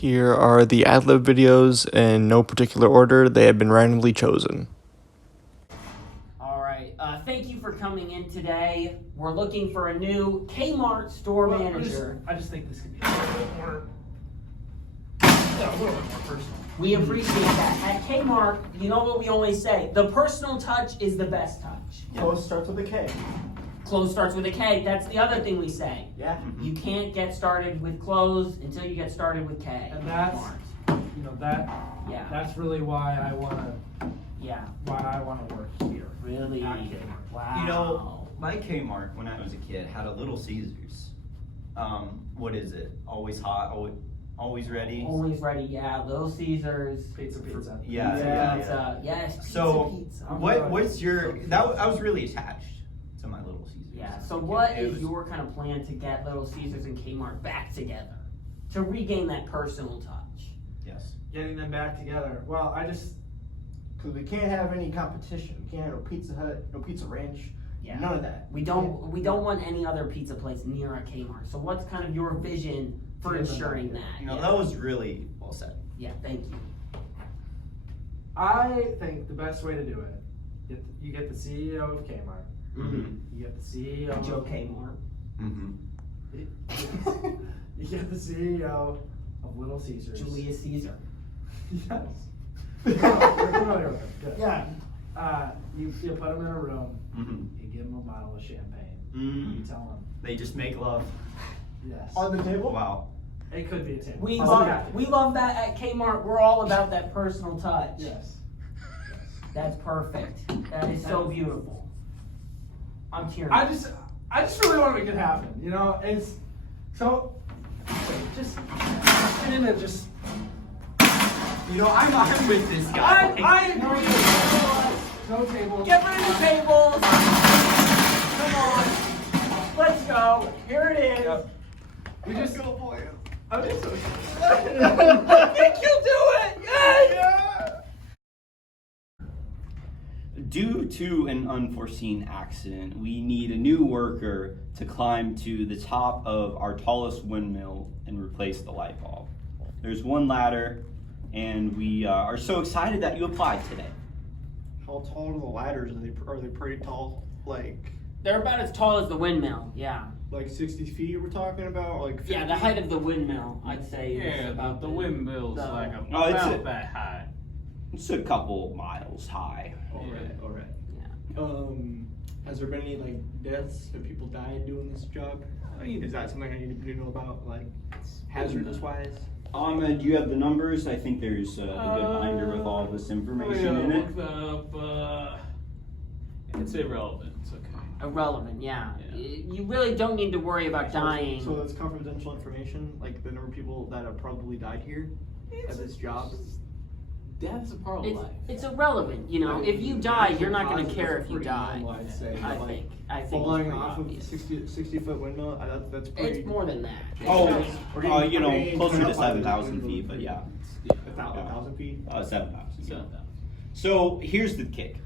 Here are the Ad Lib videos in no particular order. They have been randomly chosen. All right. Thank you for coming in today. We're looking for a new Kmart store manager. I just think this could be a little bit more personal. We appreciate that. At Kmart, you know what we always say, the personal touch is the best touch. Close starts with a K. Clothes starts with a K. That's the other thing we say. Yeah. You can't get started with clothes until you get started with K. And that's, Yeah. that's really why I wanna work here. Really? At Kmart. Wow. You know, my Kmart when I was a kid had a Little Caesars. What is it? Always hot, always ready. Always ready, yeah. Little Caesars. Pizza. Yeah. Pizza. Yes. Pizza, So, pizza. what's your? I was really attached to my Little Caesars. Yeah. So, what It is was- your kind of plan to get Little Caesars and Kmart back together to regain that personal touch? Yes. Getting them back together. Well, Because we can't have any competition. We can't have no Pizza Hut, no Pizza Ranch, none of that. We don't want any other pizza place near a Kmart. So, what's kind of your vision for ensuring that? You know, Yeah. that was really well said. Yeah. Thank you. I think the best way to do it, you get the CEO of Kmart. Mm-hmm. You get the CEO Joe Kmart. Mm-hmm. You get the CEO of Little Caesars. Julius Caesar. Yes. You're familiar with him. Good. Yeah. You put them in a room. Mm-hmm. You give them a bottle of champagne. Mm-hmm. You tell them, They just make love. yes. On the table? Wow. It could be a table. We Oh, love yeah. we love that at Kmart. We're all about that personal touch. Yes. That's perfect. That is so beautiful. I'm cheering. I just really want to make it happen. You know, it's so just get in there, just. You know, I'm with this guy. I no tables. Get rid of the tables. Come on. Let's go. Here it is. Yep. We just go for it. I'm just so I think you'll do it. Yes. Due to an unforeseen accident, we need a new worker to climb to the top of our tallest windmill and replace the light bulb. There's one ladder, and we are so excited that you applied today. How tall are the ladders? Are they pretty tall? Like They're about as tall as the windmill. Yeah. 60 feet we're talking about? Like 50? Yeah. The height of the windmill, I'd say. Is Yeah, about the windmill's the- like Oh, it's about a- that high. It's a couple miles high. Alright. Yeah. Has there been any deaths? Have people died doing this job? Is that something I need to know about, hazardous wise? Do you have the numbers? I think there's a good binder with all this information in it. Look up, it's irrelevant. It's okay. Irrelevant. Yeah. Yeah. You really don't need to worry about dying. So that's confidential information, like the number of people that have probably died here at this job. Death's a part of life. It's irrelevant, you know. If you die, you're not going to care if you die. I'd say. I but, think. I think falling it's pretty off obvious. of 60-foot windmill, that's pretty. It's more than that. Closer to 7,000 feet, but yeah. 1,000 feet. 7,000. So here's the kick.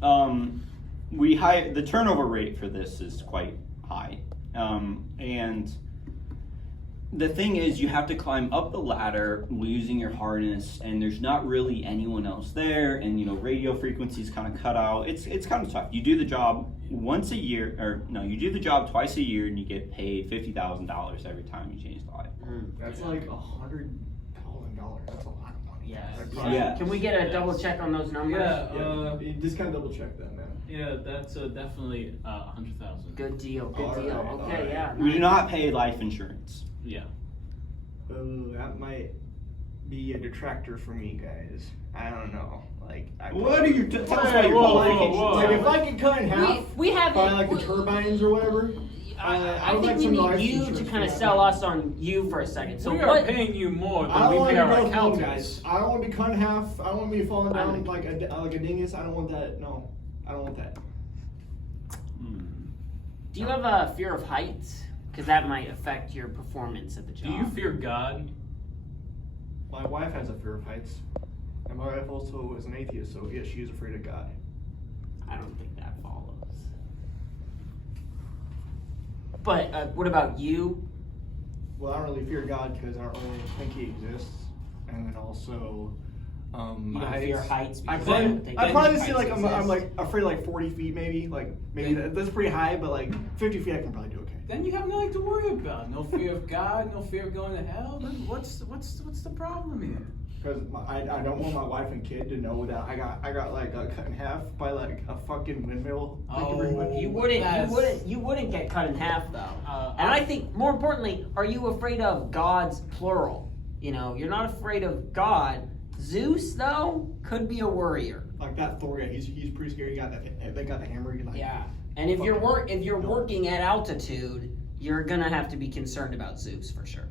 The turnover rate for this is quite high, and the thing is, you have to climb up the ladder using your harness, and there's not really anyone else there, and radio frequencies kind of cut out. It's kind of tough. You do the job once a year, you do the job twice a year, and you get paid $50,000 every time you change the light. That's like $100,000. That's a lot of money. Yeah. Yeah. Can we get a double check on those numbers? Yeah, Just kind of double check that, man. yeah, that's definitely 100,000. Good deal. Good All deal. right, Okay. all right. Yeah. We do nice. not pay life insurance. Yeah. That might be a detractor for me, guys. I don't know. What are you? Tell us Hey, about your whoa, qualifications. whoa, whoa. Like if I could cut in half We have by it. the turbines or whatever. I would think like we some need life you to insurance kind of for sell that. us on you for a second. So we are what? paying you more I than don't we want pay to our be both accountants. guys. I don't want to be cut in half. I don't want to be falling down I'm- like a dingus. I don't want that. No, I don't want that. Do you have a fear of heights? Because that might affect your performance at the job. Do you fear God? My wife has a fear of heights, and my wife also is an atheist, so yes, she is afraid of God. I don't think that follows. But what about you? well, I don't really fear God because I don't really think He exists, and then also, You don't fear heights I because probably, you don't think I probably say heights like I'm exist. like afraid of like 40 feet maybe, that's pretty high, but like 50 feet I can probably do okay. Then you have nothing to worry about. No fear of God, no fear of going to hell. Then what's the problem here? Because I don't want my wife and kid to know that I got like cut in half by like a fucking windmill. Oh, You that's- wouldn't get cut in half though. Uh, And I think more importantly, are you afraid of gods plural? You know, you're not afraid of God. Zeus though could be a worrier. Like that Thor guy, he's pretty scary. They got the hammer. Like, Yeah. And if you're working at altitude, you're gonna have to be concerned about Zeus for sure.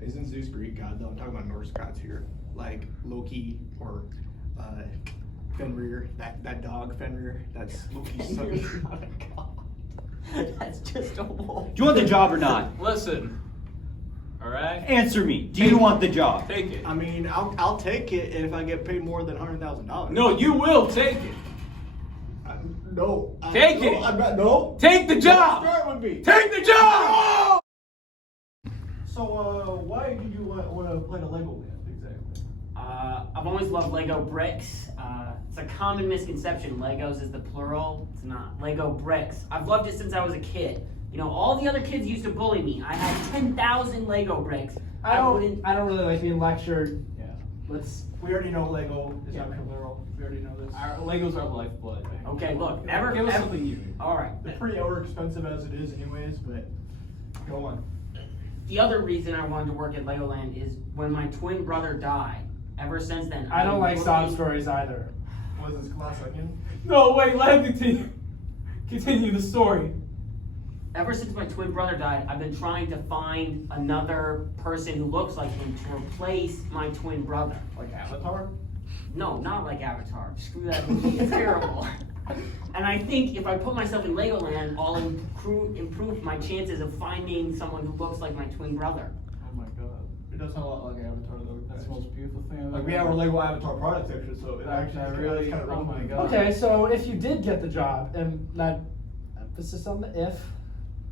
Isn't Zeus Greek god though? I'm talking about Norse gods here, like Loki or Fenrir. That dog Fenrir. That's Loki's son. Fenrir's not a god. That's just a wolf. Do you want the job or not? Listen. All right. Answer me. Do you want the job? Take it. I mean, I'll take it if I get paid more than $100,000. No, you will take it. No. Take no, it. I'm not. No. Take the job. Start with me. Take the job. So, why did you want to play the Lego Land exactly? I've always loved Lego bricks. It's a common misconception. Legos is the plural. It's not. Lego bricks. I've loved it since I was a kid. You know, all the other kids used to bully me. I had 10,000 Lego bricks. I don't really like being lectured. Yeah. We already know Lego is not plural. We already know this. Our Legos are lifeblood. Okay, look. Give us something new. All right. They're pretty expensive as it is, anyways. But go on. The other reason I wanted to work at Legoland is when my twin brother died. Ever since then, I don't I've like been sob looking- stories either. Was this class onion? No, wait. Let him continue the story. Ever since my twin brother died, I've been trying to find another person who looks like him to replace my twin brother. Like Avatar? No, not like Avatar. Screw that movie. It's terrible. And I think if I put myself in Legoland, I'll improve my chances of finding someone who looks like my twin brother. Oh my God. It does sound a lot like Avatar though. That's the most beautiful thing I've Like ever we have our heard. Lego Avatar product section, so it actually That really- kind of oh my God. Okay, so if you did get the job, and that emphasis on the if,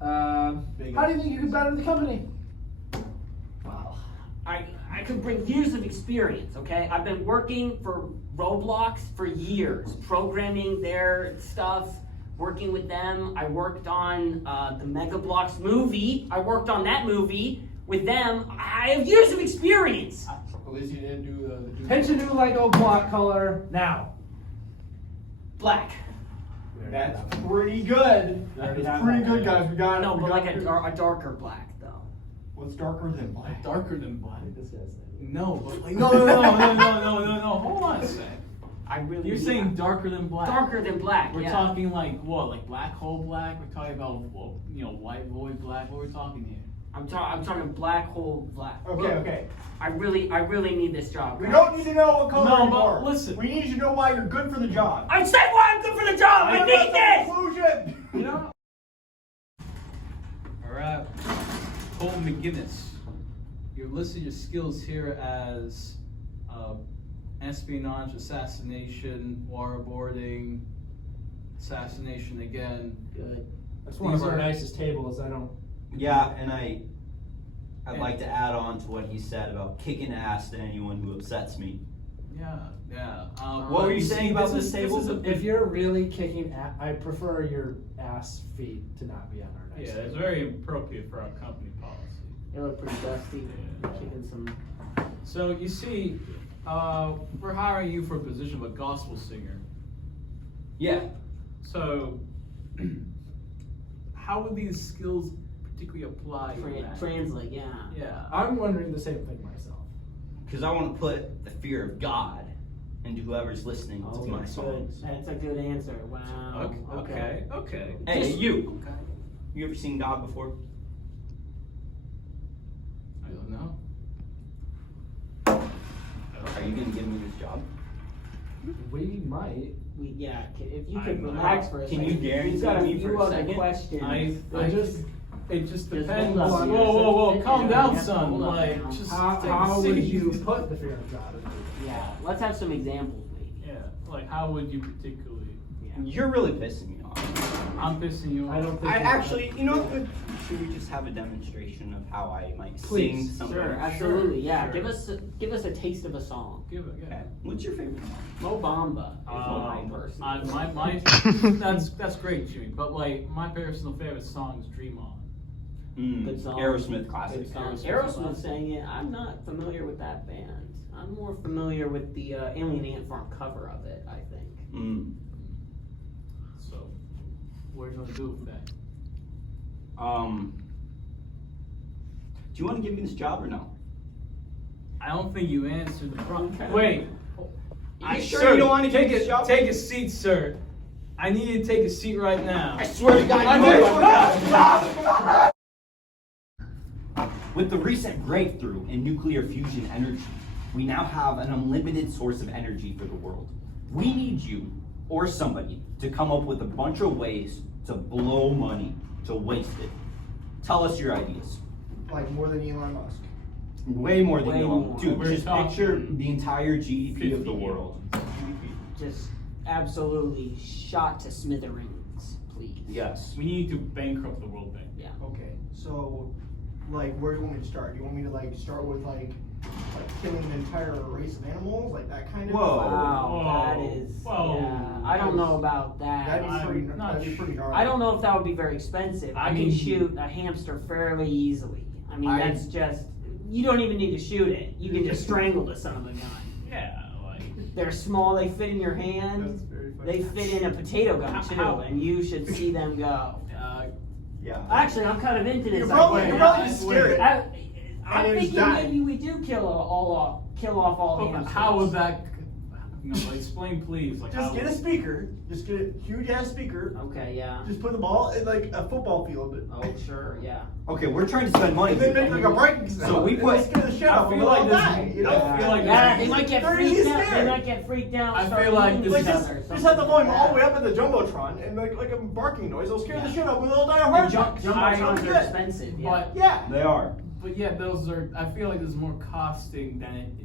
how do you think you could better the company? Well, I could bring years of experience, okay? I've been working for Roblox for years, programming their stuff, working with them. I worked on the Mega Bloks movie. I worked on that movie with them. I have years of experience. At least you didn't do the. Pinch a new Lego block color now. Black. That's pretty good. already That's have pretty that. good, guys. We got it. No, We but got like it. a darker black, though. What's darker than black? Darker than black. This guy's No, but like no. Hold on a sec. I really. You're saying darker than black. darker than black? We're yeah. talking like what? Like black hole black? We're talking about white void black. What are we talking here? I'm talking black hole black. Okay, Look, okay. I really need this job. We guys. don't need to know what color No, you but are. listen. We need to know why you're good for the job. I said why I'm good for the job. I need this. Conclusion. You know? Alright. Cole McGinnis. You listed your skills here as espionage, assassination, waterboarding, assassination again. Good. That's one of These our are- nicest tables. I don't. Yeah, and I'd like to add on to what he said about kicking ass to anyone who upsets me. Yeah. What were you saying about this table? This is a If you're really kicking, I prefer your ass feet to not be on our nice yeah, it's table. very appropriate for our company policy. They look pretty dusty. Yeah. Kicking some. So you see, we're hiring you for a position of a gospel singer. Yeah. So, how would these skills particularly apply to that? Translate, yeah. Yeah. I'm wondering the same thing myself. Because I want to put the fear of God into whoever's listening to my That's songs. good. That's a good answer. Wow. Okay. Hey, you. Okay. You ever seen God before? I don't know. Are you gonna give me this job? We might. Yeah, if you I could know. relax for a Can second. you guarantee We've got a me for few a other second? questions. It just depends. hold up. Whoa, calm Yeah, down, yeah, son. hold up Like, now. just How, take how a would seat. you put the fear of God into it? Yeah, let's have some examples, maybe. Yeah, like how would you particularly? Yeah. You're really pissing me off. I'm pissing you off. I don't think. I actually, you know what? Should we just have a demonstration of how I might sing Please. something? Sure, absolutely, yeah. Sure. Give us a taste of a song. Give it. Okay. What's your favorite song? Mo Bamba is my personal. My that's great, Jimmy. But like my personal favorite song is "Dream On." Good song. Aerosmith classic. Good song. Aerosmith. Aerosmith sang it. I'm not familiar with that band. I'm more familiar with the Alien Ant Farm cover of it, I think. So, what are you gonna do with that? Do you want to give me this job or no? I don't think you answered the front. Okay. Wait. You sure you don't want to take give me this job? Take a seat, sir. I need you to take a seat right now. I swear to God, With the recent breakthrough in nuclear fusion energy, we now have an unlimited source of energy for the world. We need you, or somebody, to come up with a bunch of ways to blow money, to waste it. Tell us your ideas. Like more than Elon Musk. Way more than Way Elon. more. Dude, We're just talking picture the entire GDP of the 50 world. Just absolutely shot to smithereens, please. Yes. We need to bankrupt the World Bank. Yeah. Okay, so like where do you want me to start? Do you want me to like start with like killing an entire race of animals, like that kind of? Whoa. Wow, Whoa. that is. Whoa. Yeah, I don't know about that. That'd be pretty. I'm not That'd be pretty gnarly. I don't know if that would be very expensive. I I can mean- shoot a hamster fairly easily. I mean, I- that's just. You don't even need to shoot it. You can just strangle the son of a gun. Yeah, like. They're small. They fit in your That's hand. very funny. They fit in a potato gun too, How- and you should see them go. Yeah. Actually, I'm kind of into this. You're probably idea. just scared. I'm And you just thinking die. maybe we do kill off all Okay, hamsters. how would that? No, explain, please. Like, Just how, get a speaker. Just get a huge ass speaker. Okay, yeah. Just put the ball in like a football field. Oh, sure, yeah. Okay, we're trying to spend money. And then make like a breaking So sound. we and put- they scare the shit I out of feel them. like They'll this- die, you know? I feel like Yeah, this- they might get They're freaked easy out. They scared. might get freaked out. I start feel like eating this Like each just, other or just have something the volume like all the way that. up at the jumbotron and like a barking noise. It'll scare the Yeah. shit out of them. They'll die of The heart jump attacks. jumbotrons Good. are expensive. Yeah. But Yeah. They are. But yeah, those are. I feel like there's more costing than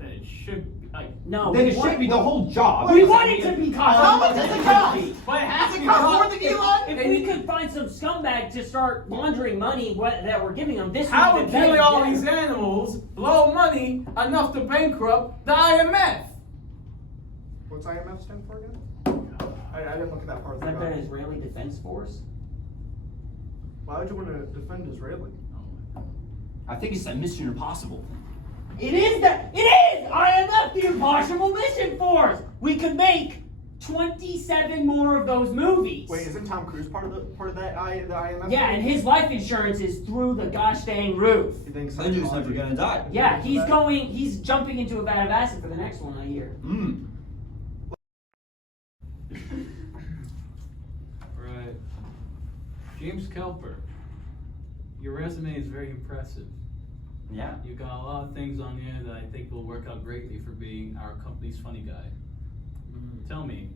it should. Like No, Then we it want- should be the whole job. We want it to be cost. How much does it cost? But it has to be cost cost- more than Elon? If we could find some scumbag to start laundering money that we're giving them, this How would would be killing all better. these animals blow money enough to bankrupt the IMF? What's IMF stand for again? I didn't look at that part of Is the that the document. Israeli Defense Force? Why would you want to defend Israeli? I think it's that Mission Impossible. It is that. It is IMF, the Impossible Mission Force. We could make 27 more of those movies. Wait, isn't Tom Cruise part of the IMF? Yeah, and his life insurance is through the gosh dang roof. You think That dude's never gonna die. Yeah, he's jumping into a vat of acid for the next one, I hear. Right. James Kelper, your resume is very impressive. Yeah. You got a lot of things on there that I think will work out greatly for being our company's funny guy. Tell me,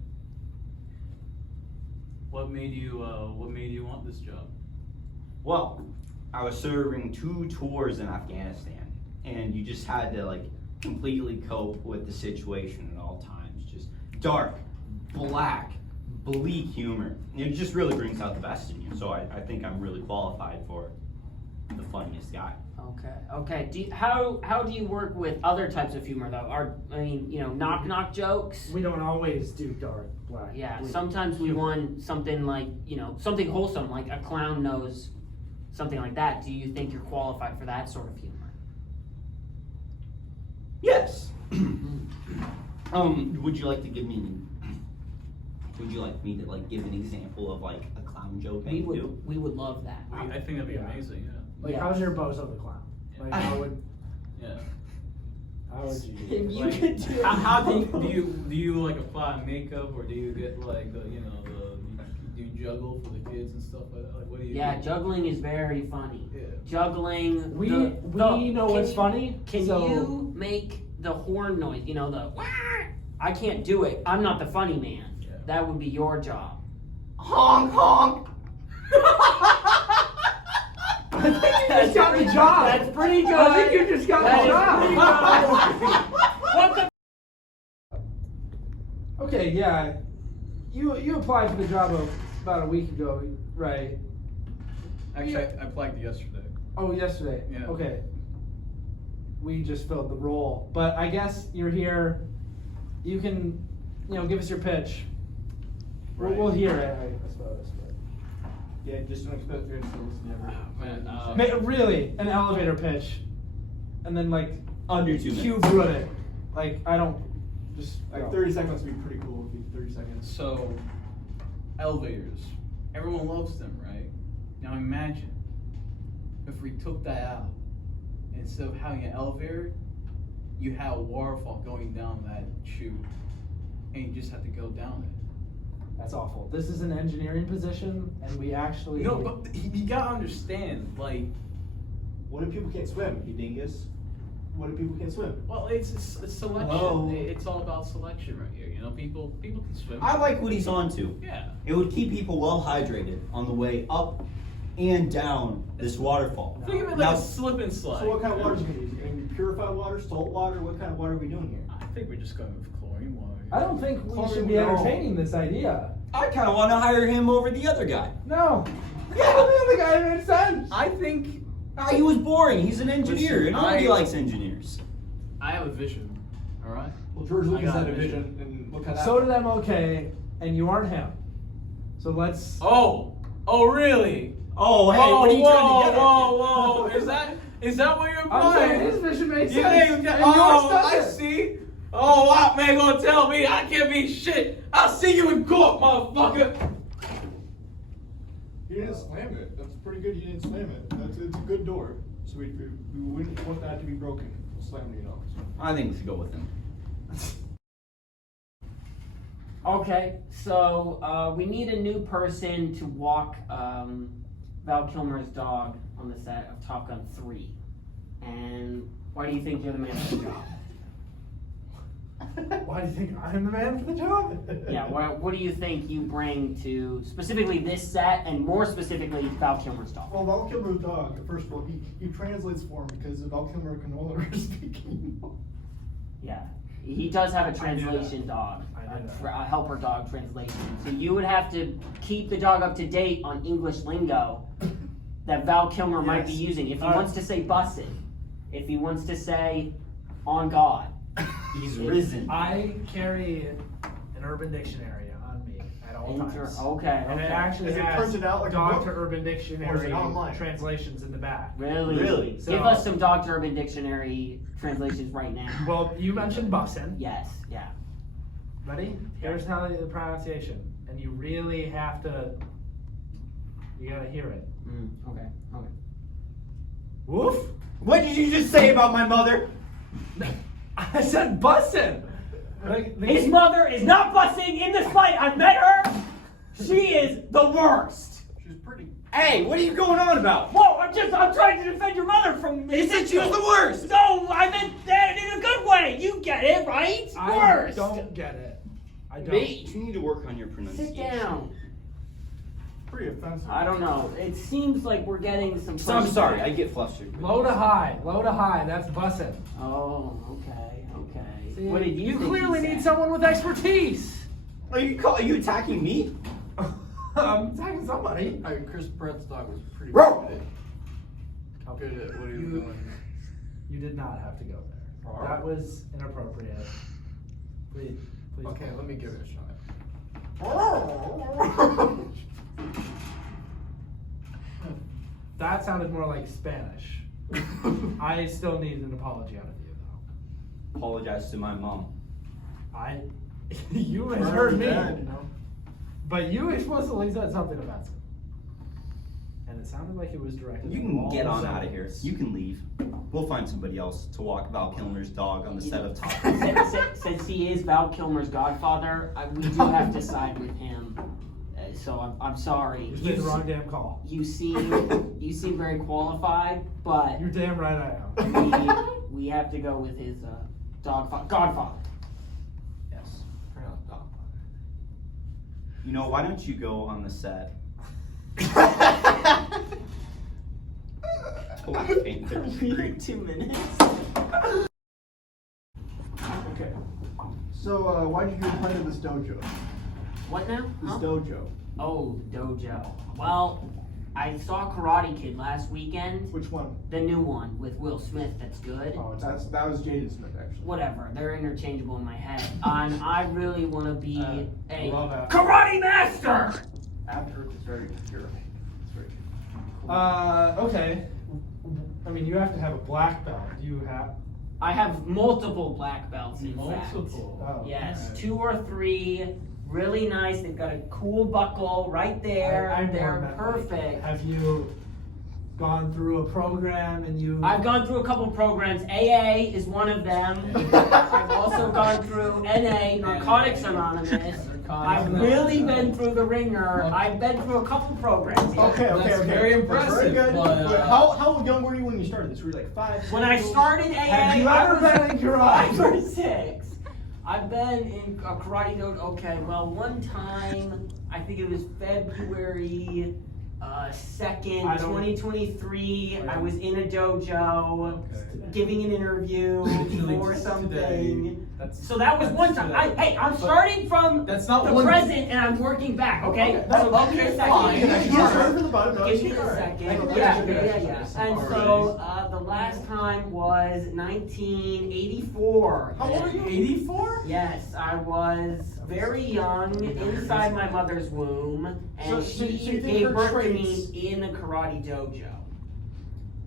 what made you want this job? Well, I was serving 2 tours in Afghanistan, and you just had to like completely cope with the situation at all times. Just dark, black, bleak humor. It just really brings out the best in you. So I think I'm really qualified for the funniest guy. Okay. How do you work with other types of humor though? Knock jokes. We don't always do dark black. Yeah, We- sometimes we want something like, something wholesome, like a clown knows, something like that. Do you think you're qualified for that sort of humor? Yes. Would you like to give me? Would you like me to like give an example of like a clown joke I could do? We would love that. I think that'd be Yeah. amazing. Yeah. Like, Yeah. how's your Bozo the Clown? Like, how would Yeah. you do If it? you Like, could do how do you like apply makeup, or do you get like do you juggle for the kids and stuff like that? Like, what do you? Yeah, do? juggling is very funny. Yeah. Juggling. We know what's funny. Can so, you make the horn noise? The wah! I can't do it. I'm not the funny man. Yeah. That would be your job. Honk honk. I think you just got the job. That's pretty good. I think you just got That the is job. pretty good. What the? Okay, yeah. You applied for the job of about a week ago, right? Actually, I applied yesterday. Oh, yesterday. Yeah. Okay. We just filled the role, but I guess you're here. You can, give us your pitch. We'll hear it, I suppose. But. Yeah, just don't expect your to listen to everything. Man, Really, an elevator pitch, and then like Under 2 minutes. cube running. Like I don't just Like go. 30 seconds would be pretty cool. If you 30 seconds. so elevators, everyone loves them, right? Now imagine if we took that out. Instead of having an elevator, you have a waterfall going down that chute, and you just have to go down it. That's awful. This is an engineering position, and we actually. No, but you gotta understand, like, What if people can't swim, you dingus? What if people can't swim? well, it's selection. Whoa. It's all about selection right here. People can swim. I like what he's onto. Yeah. It would keep people well hydrated on the way up and down this waterfall. Think of it like Now- a slip and slide. So what kind of water is it going to use? Going to be purified water, salt water? What kind of water are we doing here? I think we're just going with chlorine water. I don't think we Chlorine, should be no. entertaining this idea. I kind of want to hire him over the other guy. No. Yeah, the other guy made sense. I think He was boring. He's an engineer, Listen, and nobody I- likes engineers. I have a vision. All right. Well, George I Lucas got had a it. vision, and look how that So did MLK, and you aren't him. So let's. Oh really? Oh, hey, what are you trying to get at? Whoa! Is that what you're I'm saying his implying? vision makes You sense. think? and yours I doesn't. see. Oh, what man gonna tell me I can't be shit? I'll see you in court, motherfucker. You didn't slam it. That's pretty good. You didn't slam it. It's a good door. So we wouldn't want that to be broken. We'll slam it, I think we should go with him. Okay, so we need a new person to walk Val Kilmer's dog on the set of Top Gun 3. And why do you think you're the man for the job? Why do you think I'm the man for the job? Yeah, what do you think you bring to specifically this set and more specifically Val Kilmer's dog? Well, Val Kilmer's dog, first of all, he translates for him because Val Kilmer can no longer speak anymore. Yeah, he does have a translation dog, I knew that. a helper dog translation. So you would have to keep the dog up to date on English lingo that Val Kilmer might be Yes. using. If he wants to say busted, if he wants to say on God. He's risen. I carry an Urban Dictionary on me at all times. Okay, And it okay. actually Is it has printed out like a Dr. book? Urban Or is Dictionary it online? translations in the back. Really? Really? So- Give us some Dr. Urban Dictionary translations right now. Well, you mentioned bussin'. Yes, yeah. Ready? Here's how the pronunciation. And you really have to, you gotta hear it. Okay. Woof! What did you just say about my mother? I said bussin'! His mother is not busting in this fight. I met her. She is the worst. She's pretty. Hey, what are you going on about? Whoa, I'm trying to defend your mother from. He said she was the worst. No, I meant that in a good way. You get it, right? I Worst. don't get it. I don't. You need to work on your pronunciation. Sit down. Pretty offensive. I don't know. It seems like we're getting some. So I'm sorry, I pushback. get flustered. Low to high, that's bussin'. Oh, okay. See, What did you think clearly he need said? someone with expertise. Are you attacking me? I'm attacking somebody. I mean, Chris Pratt's dog was pretty Roar! good at what he was doing. You did not have to go there. That was inappropriate. Please. Okay, let me give it a shot. That sounded more like Spanish. I still need an apology out of you, though. Apologize to my mom. You misheard me. Dad, you know? But you explicitly said something offensive. And it sounded like it was directed You at can all get the on out of here. senators. You can leave. We'll find somebody else to walk Val Kilmer's dog on the set of Top Since he is Val Kilmer's godfather, we do have to side with him. So I'm sorry. You made the wrong damn call. You seem very qualified, but You're damn right I am. we have to go with his godfather. Yes. Pronounced dog. You know, why don't you go on the set? Laughing. 2 minutes. Okay. So, why did you apply to this dojo? What now? This Huh? dojo. Oh, dojo. Well, I saw Karate Kid last weekend. Which one? The new one with Will Smith. That's good. Oh, that was Jaden Smith actually. Whatever. They're interchangeable in my head. And I really want to be a love that. karate master. After it's very pure. It's very cool. Okay. I mean, you have to have a black belt. Do you have? I have multiple black belts. In fact. Oh, Yes, alright. 2 or 3. Really nice. They've got a cool buckle right there. I'm more They're meant, like, perfect. have you gone through a program and you? I've gone through a couple programs. AA is one of them. I've also gone through NA, Narcotics Anonymous. I've really been through the ringer. I've been through a couple programs. Yeah. Okay. That's very That's impressive, Very good. but, how young were you when you started this? Were you like 5? When I started AA, Have you I ever was been in karate? 5 or 6. I've been in a karate dojo. Okay, well, one time, I think it was February 2nd, I don't- 2023. I Right. was in a dojo, giving an interview for something. So that was one time. I'm starting from That's not the one- present and I'm working back. Okay, so give me a second. fine. Give me a You started second. from the bottom. No, Give me it's a alright. second. I can Yeah. imagine. And so the last time was 1984. How old are you? 84? Yes, I was very young, inside my mother's womb, and So she you think gave her birth to me traits- in a karate dojo.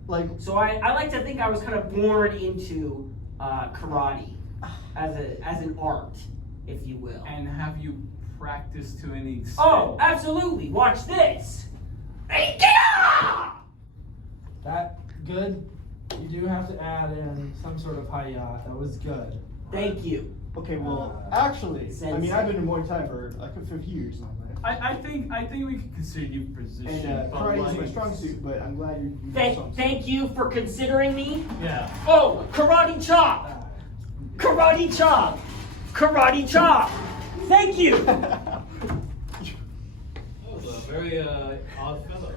Like, So I like to think I was kind of born into karate as an art, if you will. And have you practiced to any extent? Oh, absolutely! Watch this. Aikido! That good. You do have to add in some sort of hi-ya. That was good. Thank you. okay, well, actually, I mean, Sensei. I've been in Muay Thai for like 50 years now, man. I think we could consider you positioned, And but karate is like, my strong suit, but I'm glad you know something. Thank you for considering me. Yeah. Oh, karate chop! Karate chop! Karate chop! Thank you! That was a very odd fellow.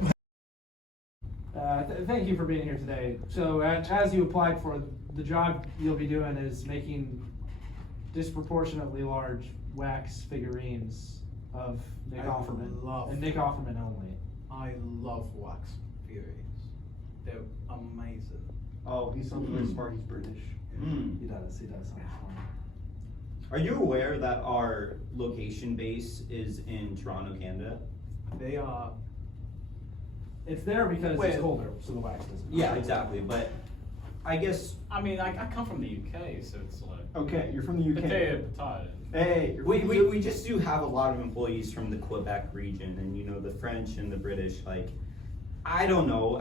Thank you for being here today. So, as you applied for, the job you'll be doing is making disproportionately large wax figurines of Nick I Offerman. love- And Nick Offerman only. I love wax figurines. They're amazing. Oh, he's something really smart. He's British. Mm. He does. Are you aware that our location base is in Toronto, Canada? They are. It's there because Wait. it's colder, so the wax doesn't. Yeah, exactly. But I guess I mean, I come from the UK, so it's like Okay, you're from the UK. potato. Hey, you're we, from we, the we just do have a lot of employees from the Quebec region, and you know the French and the British. Like, I don't know.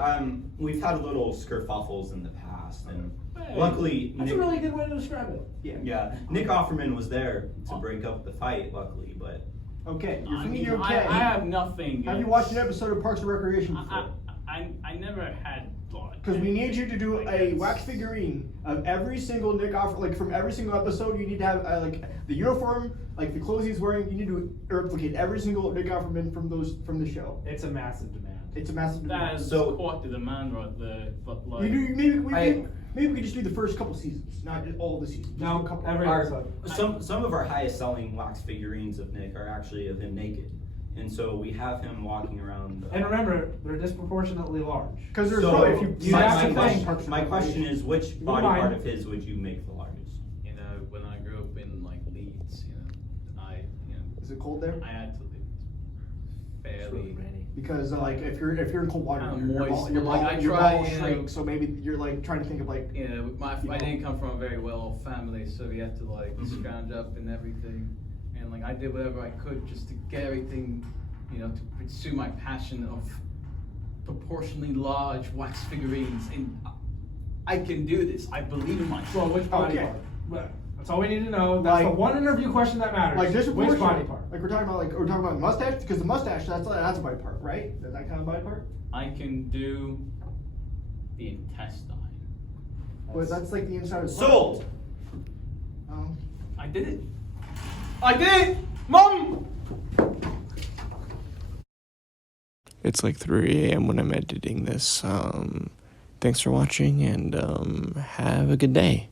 We've had little skerfuffles in the past, and luckily, That's Nick, a really good way to describe it. yeah, Nick Offerman was there to break up the fight. Luckily, but Okay, you're I from mean, the UK. I have nothing. Have you watched an episode of Parks and Recreation before? I never had thought. Because we need you to do I a guess. wax figurine of every single Nick Offerman, like from every single episode. You need to have like the uniform, like the clothes he's wearing. You need to replicate every single Nick Offerman from the show. It's a massive demand. It's a massive That demand. is So- quite the demand right there, but like. You do, maybe we could just do the first couple seasons, not all the seasons. Just No, do a couple. every our, episode. some of our highest selling wax figurines of Nick are actually of him naked, and so we have him walking around. And remember, they're disproportionately large. Because there's So, no if you. You my, have my to question, think Parks and my question Recreation. is, which You body mind? part of his would you make the largest? You know, when I grew up in like Leeds, Is it cold there? I had to live It's really fairly. rainy. Because like if you're in cold water, Kinda your moist, ball, your like, ball, I your try, ball will you shrink. know- So maybe you're like trying to think of like. You know, I know. didn't come from a very well-off family, so we had to like Mhm. scrounge up and everything, and like I did whatever I could just to get everything, you know, to pursue my passion of proportionally large wax figurines, and I can do this. I believe in myself. Well, which body Okay. part? Well, that's all we need to know. That's the Like- one interview question that matters. Like this Which body part? Like we're talking about mustache because the mustache that's a body part, right? Is that kind of body part? I can do the intestine. But that's like the inside of the Sold. Oh. I did it. I did it, Mom. It's like 3 a.m. when I'm editing this. Thanks for watching and have a good day.